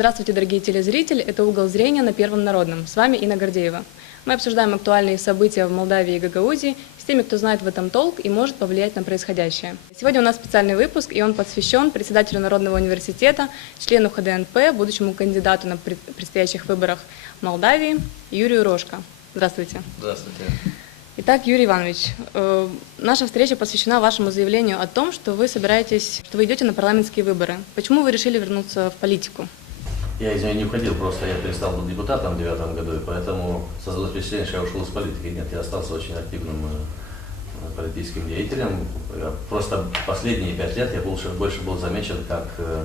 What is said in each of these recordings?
Здравствуйте, дорогие телезрители. Это «Угол зрения» на Первом Народном. С вами Инна Гордеева. Мы обсуждаем актуальные события в Молдавии и Гагаузии с теми, кто знает в этом толк и может повлиять на происходящее. Сегодня у нас специальный выпуск, и он посвящен председателю Народного университета, члену ХДНП, будущему кандидату на предстоящих выборах Молдавии Юрию Рожко. Здравствуйте. Здравствуйте. Итак, Юрий Иванович, э, наша встреча посвящена вашему заявлению о том, что вы собираетесь, что вы идете на парламентские выборы. Почему вы решили вернуться в политику? Я из нее не уходил, просто я перестал быть депутатом в девятом году, и поэтому создалось впечатление, что я ушел из политики. Нет, я остался очень активным э, политическим деятелем. Просто последние пять лет я больше, больше был замечен как э,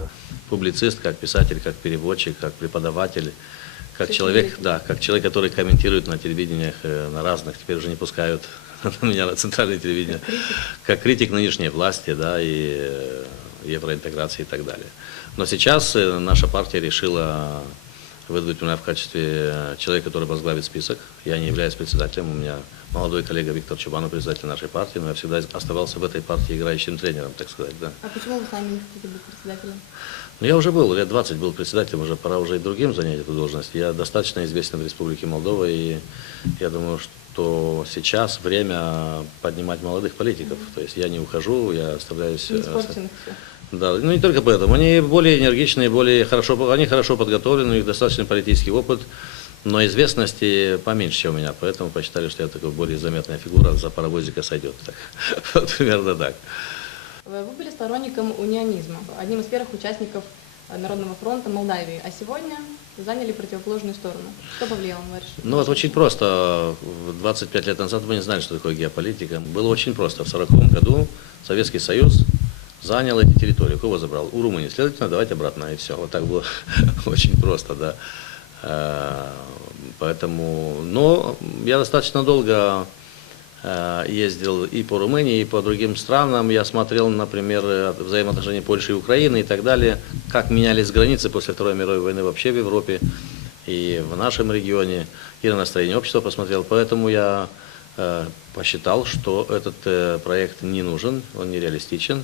публицист, как писатель, как переводчик, как преподаватель, как человек, да, как человек, который комментирует на телевидениях, э, на разных, теперь уже не пускают на меня на центральное телевидение, как критик нынешней власти, да, и евроинтеграции и так далее. Но сейчас э, наша партия решила выдвинуть меня в качестве человека, который возглавит список. Я не являюсь председателем, у меня молодой коллега Виктор Чубанов, председатель нашей партии, но я всегда оставался в этой партии играющим тренером, так сказать. Да. А почему вы сами не хотите быть председателем? Ну, я уже был, лет 20 был председателем, уже пора уже и другим занять эту должность. Я достаточно известен в Республике Молдова, и я думаю, что сейчас время поднимать молодых политиков. То есть я не ухожу, я оставляюсь... Не испорченных все. Да, ну не только поэтому. Они более энергичные, более хорошо, они хорошо подготовлены, у них достаточно политический опыт, но известности поменьше, чем у меня. Поэтому посчитали, что я такой более заметная фигура, за паровозика сойдет. Так. Вот примерно так. Вы были сторонником унионизма, одним из первых участников Народного фронта Молдавии, а сегодня заняли противоположную сторону. Что повлияло на ваше Ну вот очень просто. 25 лет назад мы не знали, что такое геополитика. Было очень просто. В 1940 году Советский Союз занял эти территории. Кого забрал? У Румынии. Следовательно, давайте обратно. И все. Вот так было очень просто, да. Э, поэтому, но я достаточно долго э, ездил и по Румынии, и по другим странам. Я смотрел, например, взаимоотношения Польши и Украины и так далее, как менялись границы после Второй мировой войны вообще в Европе и в нашем регионе, и на настроение общества посмотрел. Поэтому я э, посчитал, что этот проект не нужен, он нереалистичен.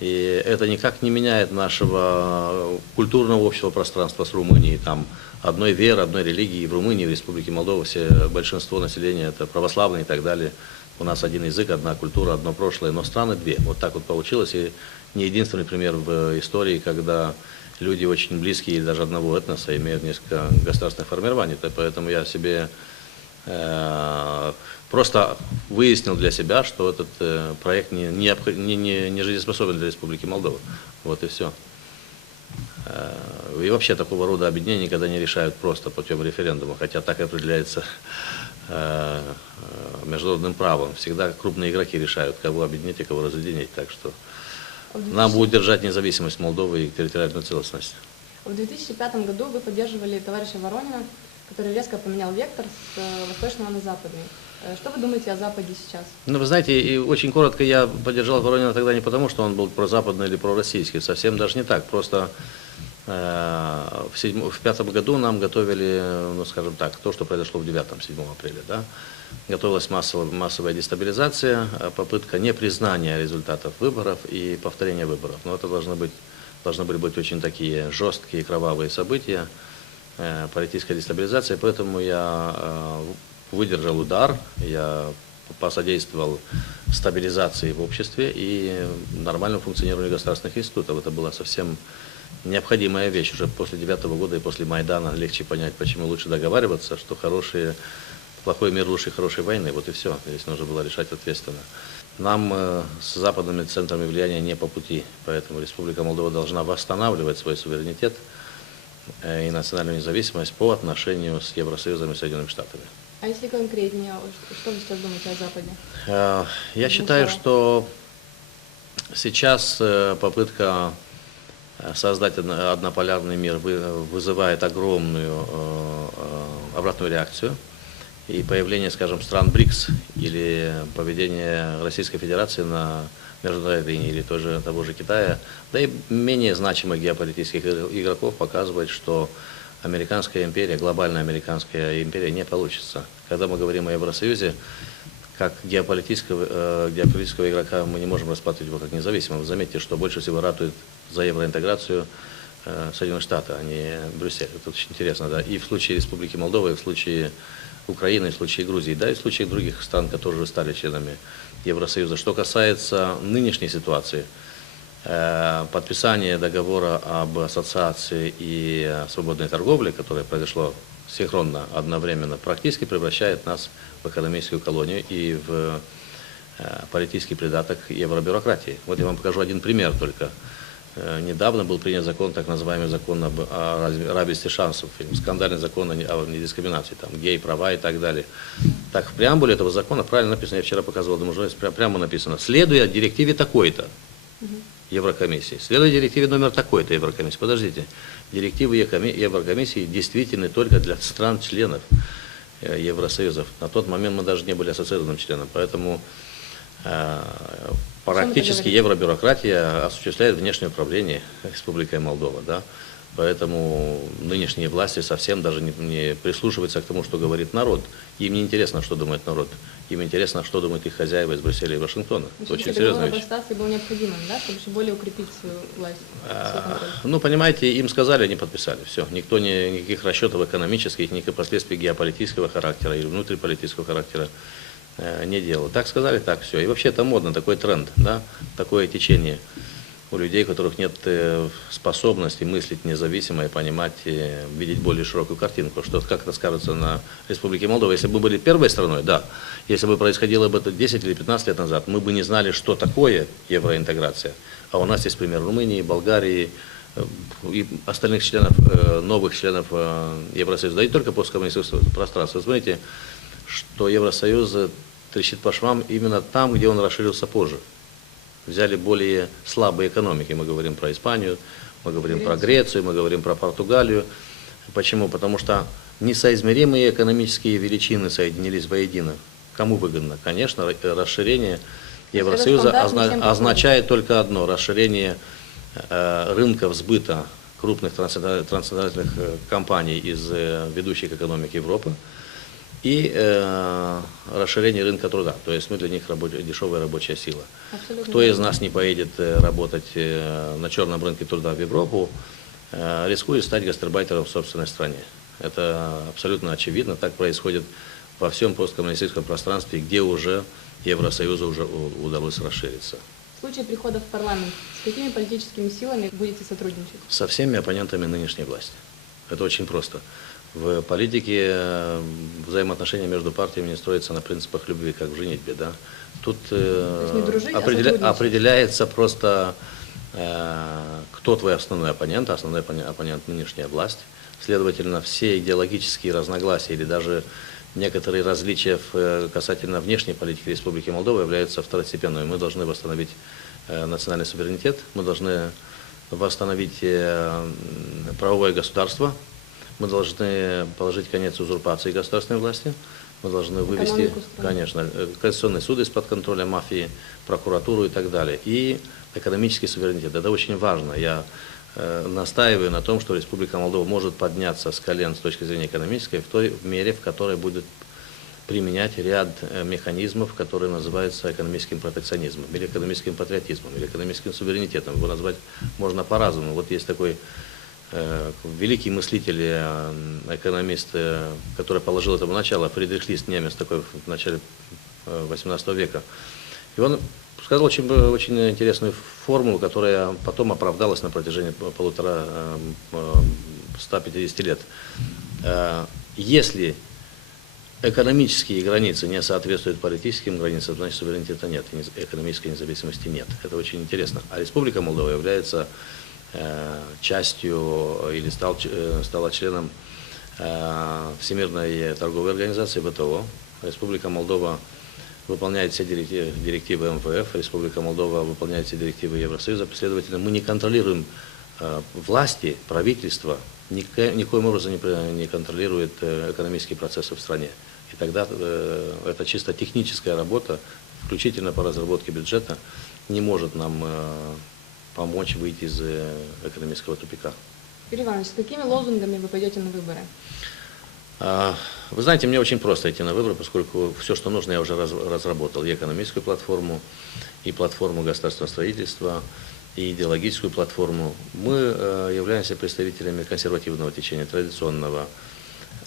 И это никак не меняет нашего культурного общего пространства с Румынией. Там одной веры, одной религии. В Румынии, в Республике Молдова все, большинство населения это православные и так далее. У нас один язык, одна культура, одно прошлое, но страны две. Вот так вот получилось. И не единственный пример в истории, когда люди очень близкие даже одного этноса имеют несколько государственных формирований. Поэтому я себе просто выяснил для себя, что этот э, проект не, не, не, не жизнеспособен для Республики Молдова. Вот и все. Э, и вообще такого рода объединения никогда не решают просто путем референдума, хотя так и определяется э, международным правом. Всегда крупные игроки решают, кого объединить и кого разъединить. Так что нам будет держать независимость Молдовы и территориальную целостность. В 2005 году вы поддерживали товарища Воронина, который резко поменял вектор с восточного на западный. Э, что вы думаете о Западе сейчас? Ну, вы знаете, и очень коротко я поддержал Воронина тогда не потому, что он был прозападный или пророссийский, совсем даже не так. Просто э, в, седьм, в пятом году нам готовили, ну, скажем так, то, что произошло в девятом, 7 апреля, да, готовилась массовая, массовая дестабилизация, э, попытка непризнания результатов выборов и повторения выборов. Но это должны быть, должны были быть очень такие жесткие, кровавые события, э, политическая дестабилизация, поэтому я э, выдержал удар, я посодействовал стабилизации в обществе и нормальному функционированию государственных институтов. Это была совсем необходимая вещь. Уже после девятого года и после Майдана легче понять, почему лучше договариваться, что хорошие, плохой мир лучше хорошей войны. Вот и все. Здесь нужно было решать ответственно. Нам э, с западными центрами влияния не по пути, поэтому Республика Молдова должна восстанавливать свой суверенитет и национальную независимость по отношению с Евросоюзом и Соединенными Штатами. А если конкретнее, что вы сейчас думаете о Западе? Э, я считаю, что сейчас э, попытка э, создать однополярный мир вызывает огромную обратную реакцию. И появление, скажем, стран БРИКС или поведение Российской Федерации на международной арене или тоже того же Китая, да и менее значимых геополитических игроков показывает, что американская империя, глобальная американская империя не получится. Когда мы говорим о Евросоюзе, как геополитического, э, геополитического игрока мы не можем рассматривать его как независимого. Заметьте, что больше всего ратует за евроинтеграцию э, Соединенные Штаты, а не Брюссель. Это очень интересно, да. И в случае Республики Молдова, и в случае Украины, и в случае Грузии, да, и в случае других стран, которые уже стали членами Евросоюза. Что касается нынешней ситуации, э, подписание договора об ассоциации и свободной торговле, которое произошло синхронно, одновременно, практически превращает нас в экономическую колонию и в э, политический придаток евробюрократии. Вот я вам покажу один пример только. Э, Недавно был принят закон, так называемый закон об о равенстве шансов, скандальный закон о не- о недискриминации, там, гей, права и так далее. Так, в преамбуле этого закона правильно написано, я вчера показывал пря- прямо написано, следуя директиве такой-то, Еврокомиссии. Следуя директиве номер такой-то Еврокомиссии. Подождите, директивы Еврокоми- Еврокомиссии действительны только для стран-членов э, Евросоюза. На тот момент мы даже не были ассоциированным членом, поэтому э, практически евробюрократия осуществляет внешнее управление Республикой Молдова. Да? Поэтому нынешние власти совсем даже не, не прислушиваются к тому, что говорит народ. Им не интересно, что думает народ. Им интересно, что думают их хозяева из Брюсселя и Вашингтона. Это очень серьезная договор вещь. был необходимым, да, чтобы еще более укрепить свою власть, контроль. Ну, понимаете, им сказали, они подписали. Все. Никто не, никаких расчетов экономических, никаких последствий геополитического характера или внутриполитического характера не делал. Так сказали, так все. И вообще это модно, такой тренд, да, такое течение у людей, у которых нет э, способности мыслить независимо и понимать, э, видеть более широкую картинку. Что как это скажется на Республике Молдова. Если бы мы были первой страной, да. Если бы происходило бы это 10 или 15 лет назад, мы бы не знали, что такое евроинтеграция. А у нас есть пример Румынии, Болгарии, э, и остальных членов, э, новых членов э, Евросоюза, да и только посткоммунистического пространства. Вы смотрите, что Евросоюз э, трещит по швам именно там, где он расширился позже. Взяли более слабые экономики. Мы говорим про Испанию, мы говорим про Грецию, мы говорим про Португалию. Почему? Потому что несоизмеримые экономические величины соединились воедино. Кому выгодно? Конечно, ра- расширение Евросоюза озна- означает только одно – расширение э, рынков сбыта крупных трансцендентальных, э, компаний из э, ведущих экономик Европы и э, расширение рынка труда. То есть мы для них рабо- дешевая рабочая сила. Абсолютно Кто из нас не поедет э, работать э, на черном рынке труда в Европу, э, рискует стать гастарбайтером в собственной стране. Это абсолютно очевидно. Так происходит во всем посткоммунистическом пространстве, где уже Евросоюзу уже удалось расшириться. В случае прихода в парламент, с какими политическими силами будете сотрудничать? Со всеми оппонентами нынешней власти. Это очень просто. В политике э, взаимоотношения между партиями не строятся на принципах любви, как в женитьбе. Да? Тут э, дружить, а определя- сотрудничать. определяется просто, э, кто твой основной оппонент, а основной оппонент, нынешняя власть. Следовательно, все идеологические разногласия или даже некоторые различия в, э, касательно внешней политики Республики Молдова являются второстепенными. Мы должны восстановить э, национальный суверенитет, мы должны восстановить э, правовое государство, мы должны положить конец узурпации государственной власти, мы должны вывести, Экономику конечно, э, конституционный суд из-под контроля мафии, прокуратуру и так далее. И экономический суверенитет. Это очень важно. Я э, настаиваю на том, что Республика Молдова может подняться с колен с точки зрения экономической в той мере, в которой будет применять ряд э, механизмов, которые называются экономическим протекционизмом, или экономическим патриотизмом, или экономическим суверенитетом. Его назвать можно по-разному. Вот есть такой великий мыслитель, э, экономист, э, который положил этому начало, Фридрих Лист, немец такой в начале э, 18 века. И он сказал очень, очень интересную формулу, которая потом оправдалась на протяжении полутора э, э, 150 лет. Э, Если экономические границы не соответствуют политическим границам, значит суверенитета нет, экономической независимости нет. Это очень интересно. А Республика Молдова является э, частью или стал, э, стала членом э, Всемирной торговой организации ВТО. Республика Молдова выполняет все директивы, МВФ, Республика Молдова выполняет все директивы Евросоюза. Следовательно, мы не контролируем э, власти, правительство, нико- никоим образом не, контролирует э, экономические процессы в стране. И тогда э, это чисто техническая работа, включительно по разработке бюджета, не может нам э, помочь выйти из э, экономического тупика. Юрий Иванович, с какими лозунгами вы пойдете на выборы? А, Вы знаете, мне очень просто идти на выборы, поскольку все, что нужно, я уже раз- разработал. И экономическую платформу, и платформу государственного строительства, и идеологическую платформу. Мы э, являемся представителями консервативного течения, традиционного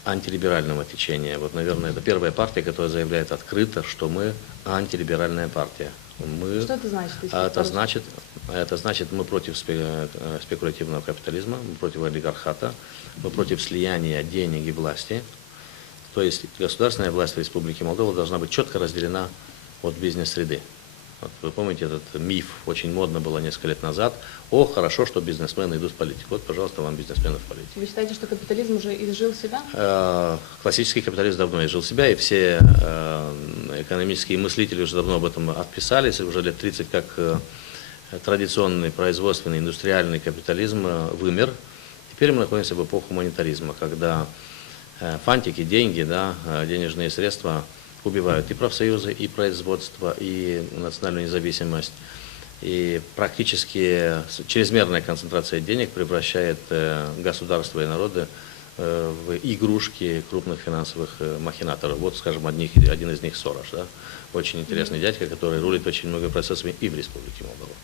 антилиберального течения. Вот, наверное, это первая партия, которая заявляет открыто, что мы антилиберальная партия. Мы, Что это значит? а это значит, это значит, мы против э, спекулятивного капитализма, мы против олигархата, мы против слияния денег и власти. То есть государственная власть в Республике Молдова должна быть четко разделена от бизнес-среды. Вот вы помните этот миф, очень модно было несколько лет назад. О, хорошо, что бизнесмены идут в политику. Вот, пожалуйста, вам бизнесмены в политику. Вы считаете, что капитализм уже изжил себя? Э, Классический капитализм давно изжил себя, и все э, экономические мыслители уже давно об этом отписались, уже лет 30 как э, традиционный производственный индустриальный капитализм э, вымер. Теперь мы находимся в эпоху монетаризма, когда э, фантики, деньги, да, э, денежные средства убивают и профсоюзы, и производство, и национальную независимость. И практически чрезмерная концентрация денег превращает государства и народы в игрушки крупных финансовых махинаторов. Вот, скажем, одних, один из них Сорош, да? очень интересный дядька, который рулит очень много процессами и в Республике Молдова.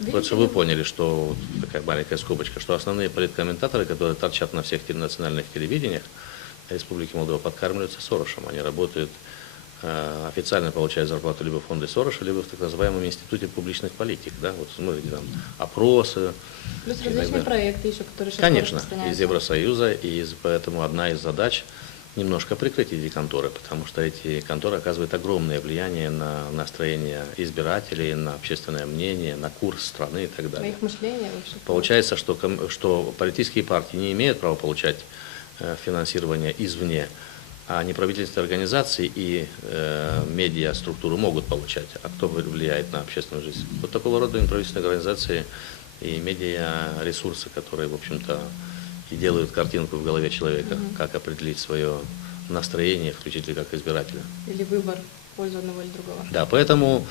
Вот, чтобы вы ли? поняли, что вот такая маленькая скобочка, что основные политкомментаторы, которые торчат на всех национальных телевидениях Республики Молдова, подкармливаются Сорошем. Они работают, э, официально получают зарплату либо в фонде Сороша, либо в так называемом институте публичных политик. Да? Вот смотрите, там опросы. Плюс иногда. различные проекты еще, которые сейчас Конечно, из Евросоюза, и из- поэтому одна из задач немножко прикрыть эти конторы, потому что эти конторы оказывают огромное влияние на настроение избирателей, на общественное мнение, на курс страны и так На далее. их мышление вообще. Получается, что, что политические партии не имеют права получать э, финансирование извне, а неправительственные организации и э, медиа-структуры могут получать. А кто влияет на общественную жизнь? Вот такого рода неправительственные организации и медиа-ресурсы, которые, в общем-то, и делают картинку в голове человека, как определить свое настроение, включить ли как избирателя. Или выбор в пользу одного или другого. Да, поэтому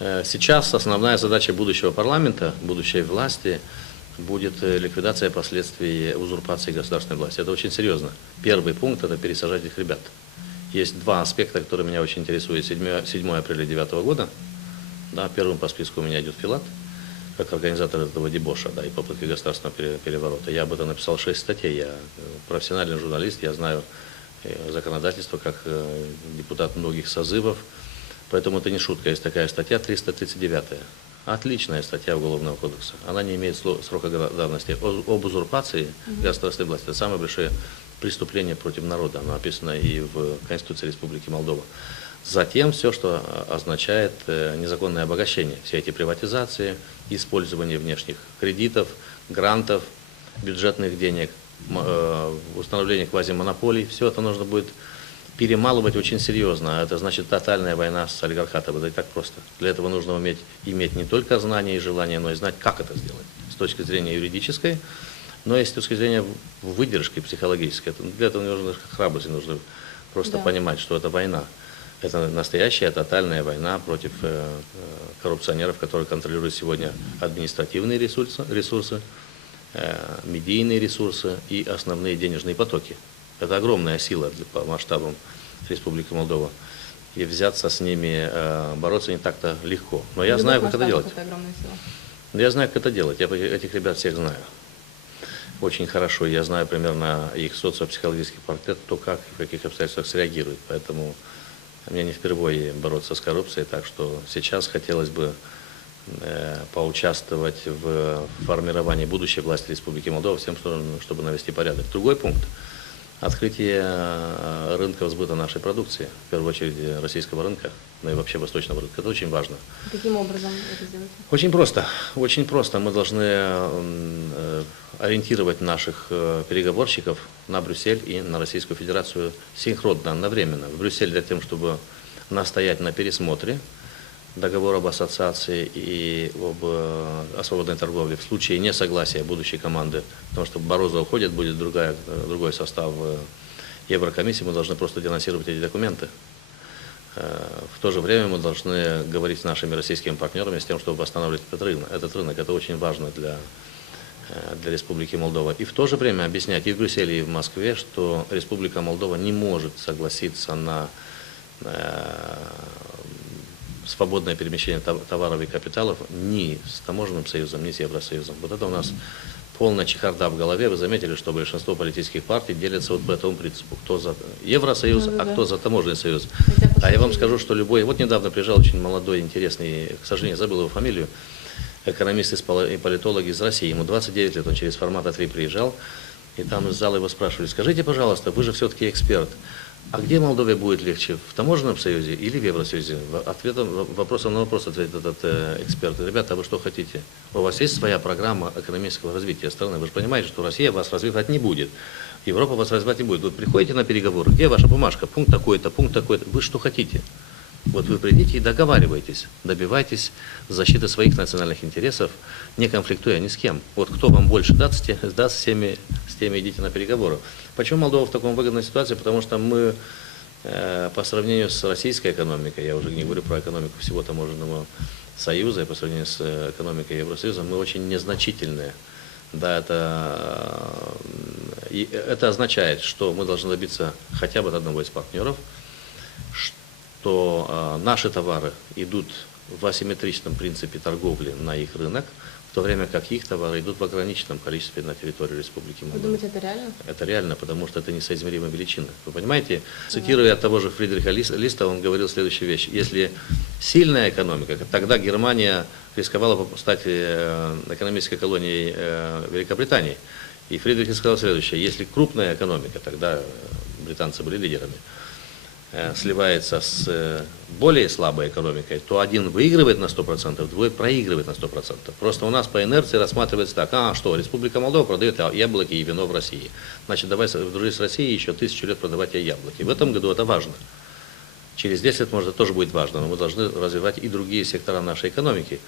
э, сейчас основная задача будущего парламента, будущей власти будет э, ликвидация последствий узурпации государственной власти. Это очень серьезно. Первый пункт – это пересажать этих ребят. Есть два аспекта, которые меня очень интересуют. 7, 7 апреля 2009 года, да, первым по списку у меня идет Филат, как организатор этого дебоша, да, и попытки государственного пере- переворота. Я об этом написал 6 статей, я э, профессиональный журналист, я знаю э, законодательство как э, депутат многих созывов, поэтому это не шутка. Есть такая статья 339. Отличная статья Уголовного кодекса. Она не имеет срока давности. Об узурпации государственной власти. Это самое большое преступление против народа. Оно описано и в Конституции Республики Молдова. Затем все, что э, означает э, незаконное обогащение. Все эти приватизации, использование внешних кредитов, грантов, бюджетных денег, э, установление квазимонополий. Все это нужно будет перемалывать очень серьезно. А Это значит тотальная война с олигархатом. Это не так просто. Для этого нужно уметь иметь не только знания и желания, но и знать, как это сделать. С точки зрения юридической, но и с точки зрения выдержки психологической. Для этого нужно храбрость, нужно просто Да. понимать, что это война. Это настоящая тотальная война против э, коррупционеров, которые контролируют сегодня административные ресурсы, ресурсы э, медийные ресурсы и основные денежные потоки. Это огромная сила для, по масштабам Республики Молдова. И взяться с ними э, бороться не так-то легко. Но я знаю, как это делать. Это сила. Я знаю, как это делать. Я этих ребят всех знаю. Очень хорошо. Я знаю примерно их социопсихологический портрет, то как и в каких обстоятельствах среагируют. Поэтому мне не впервые бороться с коррупцией. Так что сейчас хотелось бы э, поучаствовать в формировании будущей власти Республики Молдова, всем, что- чтобы навести порядок. Другой пункт – открытие э, рынков сбыта нашей продукции, в первую очередь э, российского рынка, ну и вообще восточного рынка. Это очень важно. Каким образом это сделать? Очень просто, очень просто. Мы должны э, ориентировать наших переговорщиков на Брюссель и на Российскую Федерацию синхронно, одновременно. В Брюссель для того, чтобы настоять на пересмотре договора об ассоциации и об э, о свободной торговле в случае несогласия будущей команды, потому что Бороза уходит, будет другая, э, другой состав э, Еврокомиссии, мы должны просто денонсировать эти документы. В то же время мы должны говорить с нашими российскими партнерами с тем, чтобы восстанавливать этот рынок. Этот рынок это очень важно для, для Республики Молдова. И в то же время объяснять и в Брюсселе, и в Москве, что Республика Молдова не может согласиться на свободное перемещение товаров и капиталов ни с таможенным союзом, ни с Евросоюзом. Вот это у нас полная чехарда в голове. Вы заметили, что большинство политических партий делятся вот по этому принципу. Кто за Евросоюз, Да-да-да. а кто за таможенный союз. А я вам скажу, что любой... Вот недавно приезжал очень молодой, интересный, к сожалению, забыл его фамилию, экономист и политолог из России. Ему 29 лет, он через формат А3 приезжал. И там из зала его спрашивали, скажите, пожалуйста, вы же все-таки эксперт. А где Молдове будет легче, в таможенном союзе или в Евросоюзе? Ответом, вопросом на вопрос ответит этот э, эксперт. Ребята, а вы что хотите? У вас есть своя программа экономического развития страны? Вы же понимаете, что Россия вас развивать не будет. Европа вас развивать не будет. Вы приходите на переговоры, где ваша бумажка? Пункт такой-то, пункт такой-то. Вы что хотите? Вот вы придите и договаривайтесь, добивайтесь защиты своих национальных интересов, не конфликтуя ни с кем. Вот кто вам больше даст, те- даст с, теми, с теми идите на переговоры. Почему Молдова в таком выгодной ситуации? Потому что мы э, по сравнению с российской экономикой, я уже не говорю про экономику всего таможенного союза, и по сравнению с э, экономикой Евросоюза, мы очень незначительные. Да, это, э, и это означает, что мы должны добиться хотя бы от одного из партнеров, что э, наши товары идут в асимметричном принципе торговли на их рынок, в то время как их товары идут в ограниченном количестве на территорию Республики Вы Молдова. думаете, это реально? Это реально, потому что это несоизмеримая величина. Вы понимаете, цитируя того же Фридриха Лис- Листа, он говорил следующую вещь. Если сильная экономика, тогда Германия рисковала стать э, экономической колонией э, Великобритании. И Фридрих сказал следующее. Если крупная экономика, тогда э, британцы были лидерами, сливается с э, более слабой экономикой, то один выигрывает на 100%, другой проигрывает на 100%. Просто у нас по инерции рассматривается так, а что, Республика Молдова продает яблоки и вино в России. Значит, давай дружить с Россией еще тысячу лет продавать ей яблоки. В этом году это важно. Через 10 лет, может, это тоже будет важно, но мы должны развивать и другие сектора нашей экономики.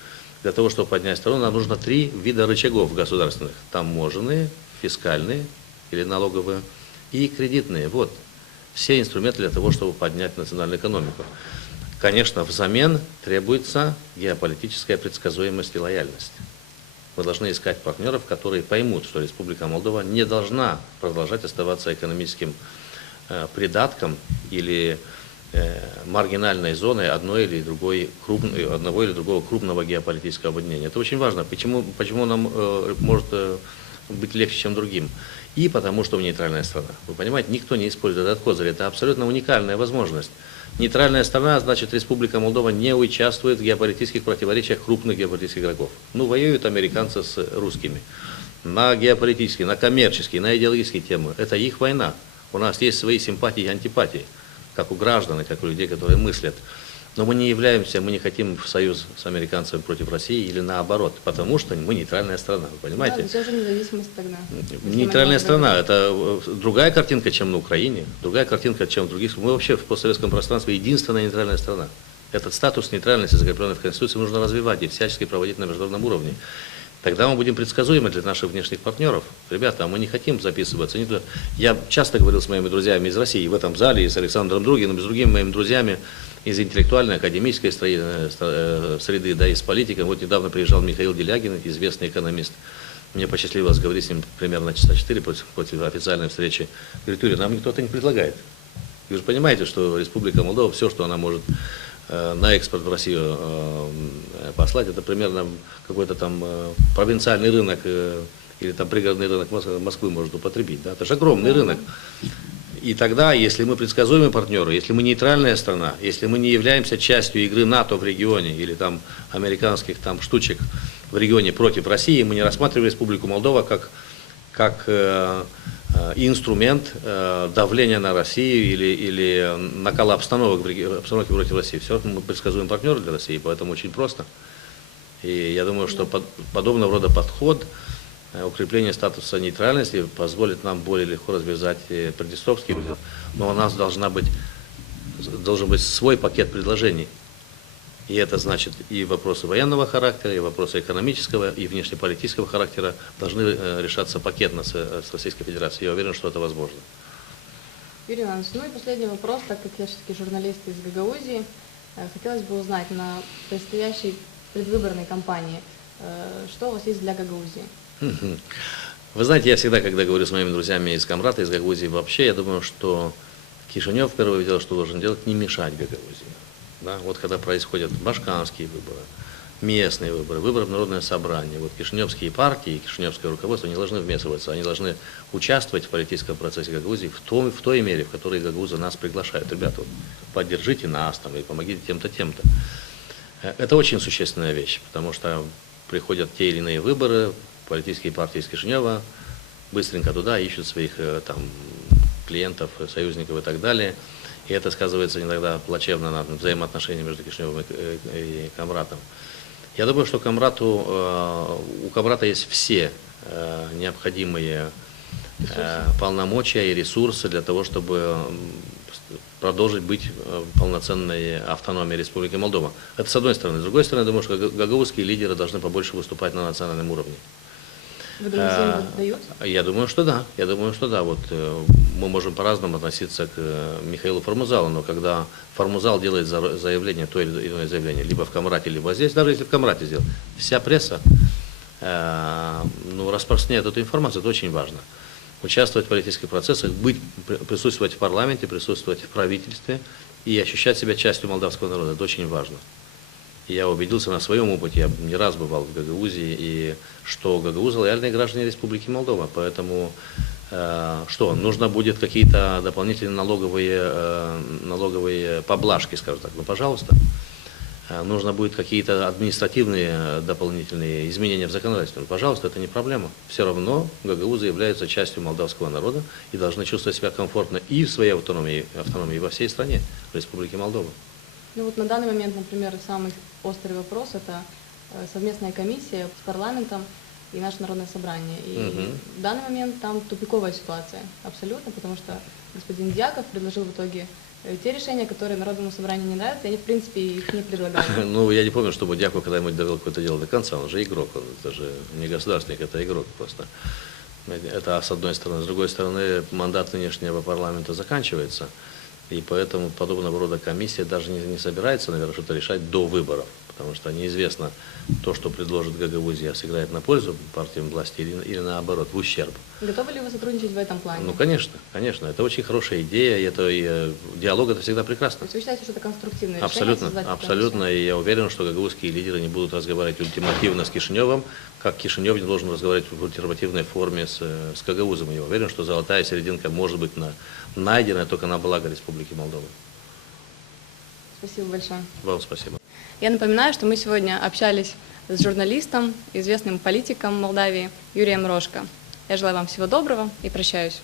Для того, чтобы поднять страну, нам нужно три вида рычагов государственных. Таможенные, фискальные или налоговые и кредитные. Вот все инструменты для того, чтобы поднять национальную экономику. Конечно, взамен требуется геополитическая предсказуемость и лояльность. Мы должны искать партнеров, которые поймут, что Республика Молдова не должна продолжать оставаться экономическим э, придатком или э, маргинальной зоной одной или другой крупной, одного или другого крупного геополитического объединения. Это очень важно. Почему, почему нам э, может э, быть легче, чем другим? И потому, что мы нейтральная страна. Вы понимаете, никто не использует этот козырь. Это абсолютно уникальная возможность. Нейтральная страна, значит, Республика Молдова не участвует в геополитических противоречиях крупных геополитических игроков. Ну, воюют американцы с русскими. На геополитические, на коммерческие, на идеологические темы. Это их война. У нас есть свои симпатии и антипатии, как у граждан, как у людей, которые мыслят. Но мы не являемся, мы не хотим в союз с американцами против России или наоборот, потому что мы нейтральная страна, вы понимаете? Да, все же независимость тогда. Нейтральная не страна – это э, другая картинка, чем на Украине, другая картинка, чем в других. Мы вообще в постсоветском пространстве единственная нейтральная страна. Этот статус нейтральности, закрепленный в Конституции, нужно развивать и всячески проводить на международном уровне. Тогда мы будем предсказуемы для наших внешних партнеров. Ребята, а мы не хотим записываться. Не Я часто говорил с моими друзьями из России, в этом зале, и с Александром Другиным, и с другими моими друзьями из интеллектуальной, академической э, э, среды, да, и с политиком. Вот недавно приезжал Михаил Делягин, известный экономист. Мне посчастливилось говорить с ним примерно часа четыре после, после официальной встречи. Говорит, Юрий, нам никто-то не предлагает. Вы же понимаете, что Республика Молдова, все, что она может э, на экспорт в Россию послать, это примерно какой-то там провинциальный рынок или там пригородный рынок Мос- Москвы может употребить. Да? Это же огромный рынок. И тогда, если мы предсказуемые партнеры, если мы нейтральная страна, если мы не являемся частью игры НАТО в регионе или там американских там штучек в регионе против России, мы не рассматриваем Республику Молдова как, как э, э, инструмент э, давления на Россию или, или накала обстановок, в обстановки против России. Все мы предсказуем партнеры для России, поэтому очень просто. И я думаю, что под- подобного рода подход, укрепление статуса нейтральности позволит нам более легко развязать э, Приднестровский узел. Но у нас должна быть, должен быть свой пакет предложений. И это значит и вопросы военного характера, и вопросы экономического, и внешнеполитического характера должны э, решаться пакетно с, э, с Российской Федерацией. Я уверен, что это возможно. Юрий Иванович, ну и последний вопрос, так как я все-таки журналист из Гагаузии, э, хотелось бы узнать на предстоящей предвыборной кампании, э, что у вас есть для Гагаузии? Вы знаете, я всегда, когда говорю с моими друзьями из Камрата, из Гагаузии вообще, я думаю, что Кишинев, первое дело, что должен делать, не мешать Гагаузии. Да? Вот когда происходят башканские выборы, местные выборы, выборы в народное собрание, вот кишиневские партии и кишиневское руководство не должны вмешиваться, они должны участвовать в политическом процессе Гагаузии в, том, в той мере, в которой Гагаузы нас приглашают. Ребята, вот, поддержите нас там, и помогите тем-то, тем-то. Э, Это очень существенная вещь, потому что приходят те или иные выборы, политические партии из Кишинева быстренько туда ищут своих э, там, клиентов, союзников и так далее. И это сказывается иногда плачевно на взаимоотношениях между Кишиневым и, э, и Камратом. Я думаю, что Камрату, э, у Камрата есть все необходимые полномочия и ресурсы для того, чтобы продолжить быть полноценной автономией Республики Молдова. Это с одной стороны. С другой стороны, я думаю, что га- гагаузские лидеры должны побольше выступать на национальном уровне. Вы А? Я думаю, что да. Я думаю, что да. Вот э, мы можем по-разному относиться к э, Михаилу Формузалу, но когда Формузал делает за- заявление, то или иное заявление, либо в Камрате, либо здесь, даже если в Камрате сделал, вся пресса э, ну, распространяет эту информацию, это очень важно. Участвовать в политических процессах, быть, при- присутствовать в парламенте, присутствовать в правительстве и ощущать себя частью молдавского народа, это очень важно. Я убедился на своем опыте, я не раз бывал в Гагаузии, и что гагаузы лояльные граждане Республики Молдова. Поэтому э, что, нужно будет какие-то дополнительные налоговые, э, налоговые поблажки, скажем так, ну пожалуйста. Э, Нужно будет какие-то административные дополнительные изменения в законодательстве. Ну, Пожалуйста, это не проблема. Все равно гагаузы являются частью молдавского народа и должны чувствовать себя комфортно и в своей автономии, автономии во всей стране, в Республике Молдова. Ну вот на данный момент, например, самый острый вопрос – это э, совместная комиссия с парламентом и наше народное собрание. И Мгм. в данный момент там тупиковая ситуация абсолютно, потому что господин Дьяков предложил в итоге э, те решения, которые народному собранию не нравятся, и они, в принципе, их не предлагали. Ну, я не помню, чтобы Дьяков когда-нибудь довел какое-то дело до конца. Он же игрок, он, это же не государственник, это игрок просто. Это с одной стороны. С другой стороны, мандат нынешнего парламента заканчивается. И поэтому подобного рода комиссия даже не, не собирается, наверное, что-то решать до выборов. Потому что неизвестно, то, что предложит Гагаузия, сыграет на пользу партиям власти или, или наоборот, в ущерб. Готовы ли вы сотрудничать в этом плане? Ну, конечно, конечно. Это очень хорошая идея, и это и, э, диалог это всегда То прекрасно. есть вы считаете, что это конструктивное решение? Абсолютно, эту абсолютно. И я уверен, что гагаузские лидеры не будут разговаривать ультимативно с Кишиневым, как Кишинев не должен разговаривать в ультимативной форме с, с Гагаузом. Я уверен, что золотая серединка может быть на, найдена только на благо Республики Молдова. Спасибо большое. Вам спасибо. Я напоминаю, что мы сегодня общались с журналистом, известным политиком Молдавии Юрием Рожко. Я желаю вам всего доброго и прощаюсь.